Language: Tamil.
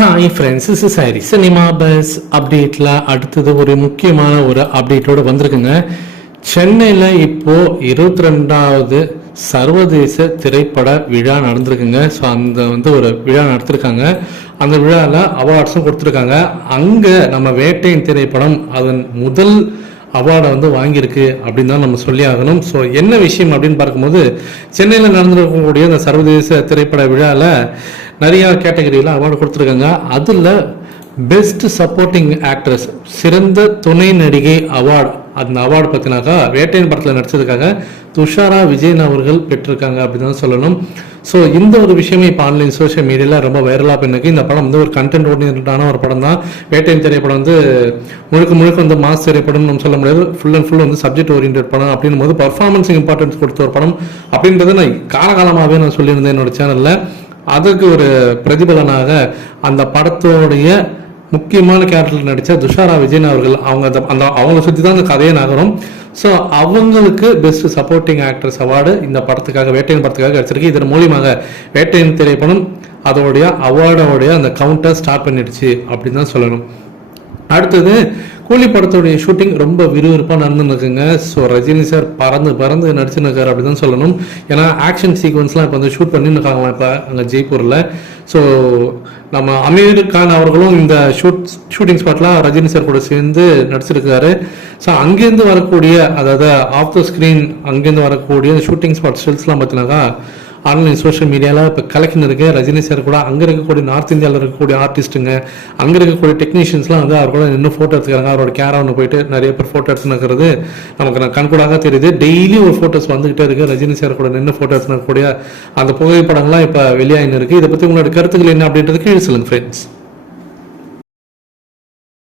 Hi friends is sorry cinema buzz அப்டேட்டில் அடுத்தது ஒரு முக்கியமான ஒரு அப்டேட்டோடு வந்திருக்குங்க. சென்னையில் இப்போ இருபத்தி ரெண்டாவது சர்வதேச திரைப்பட விழா நடந்திருக்குங்க. ஸோ அந்த வந்து ஒரு விழா நடத்திருக்காங்க. அந்த விழாவில் அவார்ட்ஸும் கொடுத்துருக்காங்க. அங்கே நம்ம வேட்டையின் திரைப்படம் அதன் முதல் அவார்டை வந்து வாங்கியிருக்கு அப்படின்னு தான் நம்ம சொல்லி ஆகணும். ஸோ என்ன விஷயம் அப்படின்னு பார்க்கும்போது சென்னையில் நடந்திருக்கக்கூடிய அந்த சர்வதேச திரைப்பட விழாவில் நிறையா கேட்டகரியில் அவார்டு கொடுத்துருக்காங்க. அதில் பெஸ்ட் சப்போர்ட்டிங் ஆக்ட்ரஸ் சிறந்த துணை நடிகை அவார்டு அந்த அவார்டு பார்த்தினாக்கா வேட்டையன் படத்தில் நடிச்சதுக்காக துஷாரா விஜயன் அவர்கள் பெற்றிருக்காங்க அப்படின்னு தான் சொல்லணும். ஸோ இந்த ஒரு விஷயமே இப்போ ஆன்லைன் சோஷியல் மீடியாவில் ரொம்ப வைரலாக பண்ணிருக்கு இந்த படம் வந்து ஒரு கண்டென்ட் ஓரியன்டான ஒரு படம் தான். வேட்டையின் திரைப்படம் வந்து முழுக்க முழுக்க வந்து மாஸ் திரைப்படம் நம்ம சொல்ல முடியாது. ஃபுல் அண்ட் ஃபுல் வந்து சப்ஜெக்ட் ஓரியன்ட் படம் அப்படின்னும் போது பர்ஃபார்மன்ஸ் இம்பார்ட்டன்ஸ் கொடுத்த ஒரு படம் அப்படின்றத நான் காலகாலமாகவே நான் சொல்லியிருந்தேன் என்னோட சேனலில் அதுக்கு ஒரு பிரதிபலனாக அந்த படத்தோடைய முக்கியமான கேரக்டரில் நடித்த துஷாரா விஜயன் அவர்கள் அவங்க அந்த அந்த அவங்கள சுற்றி தான் அந்த கதையை நகரும். ஸோ அவங்களுக்கு பெஸ்ட் சப்போர்ட்டிங் ஆக்ட்ரஸ் அவார்டு இந்த படத்துக்காக வேட்டையன் படத்துக்காக கிடச்சிருக்கு. இதன் மூலியமாக வேட்டையன் திரைப்படம் அதோடைய அவார்டோடைய அந்த கவுண்டர் ஸ்டார்ட் பண்ணிடுச்சு அப்படின்னு தான் சொல்லணும். அடுத்தது கூலி படத்துடைய ஷூட்டிங் ரொம்ப விறுவிறுப்பாக நடந்துருக்குங்க ஸோ ரஜினி சார் பறந்து பறந்து நடிச்சுருக்காரு அப்படி தான் சொல்லணும். ஏன்னா ஆக்ஷன் சீக்வன்ஸ்லாம் இப்போ வந்து ஷூட் பண்ணிருக்காங்களாம் இப்போ அங்கே ஜெய்ப்பூரில். ஸோ நம்ம அமீர் கான் அவர்களும் இந்த ஷூட் ஷூட்டிங் ஸ்பாட்லாம் ரஜினி சார் கூட சேர்ந்து நடிச்சிருக்காரு. ஸோ அங்கேருந்து வரக்கூடிய அதாவது ஆஃப் த ஸ்க்ரீன் அங்கேருந்து வரக்கூடிய ஷூட்டிங் ஸ்பாட் ஸ்டில்ஸ்லாம் பார்த்தினாக்கா ஆன்லைன் சோஷியல் மீடியாவில் இப்போ கலெக்ஷன் ரஜினி சார் கூட அங்கே இருக்கக்கூடிய நார்த் இந்தியாவில் இருக்கக்கூடிய ஆர்டிஸ்ட்டுங்க அங்கே இருக்கக்கூடிய டெக்னீஷியன்ஸ்லாம் வந்து அவர் கூட நின்று ஃபோட்டோ எடுத்துக்கிறாங்க. அவரோட கேரவனை போயிட்டு நிறைய பேர் ஃபோட்டோ எடுத்துனுக்கிறது நமக்கு நான் கண்கூடாக தெரியுது. டெய்லி ஒரு ஃபோட்டோஸ் வந்துகிட்டே இருக்கு. ரஜினி சார் கூட நின்று ஃபோட்டோ எடுத்துனக்கூடிய அந்த புகைப்படங்கள்லாம் இப்போ வெளியாகின்னு இருக்கு. இதை பற்றி உங்களோட கருத்துக்கள் என்ன அப்படின்றது கீழே சொல்லுங்க ஃப்ரெண்ட்ஸ்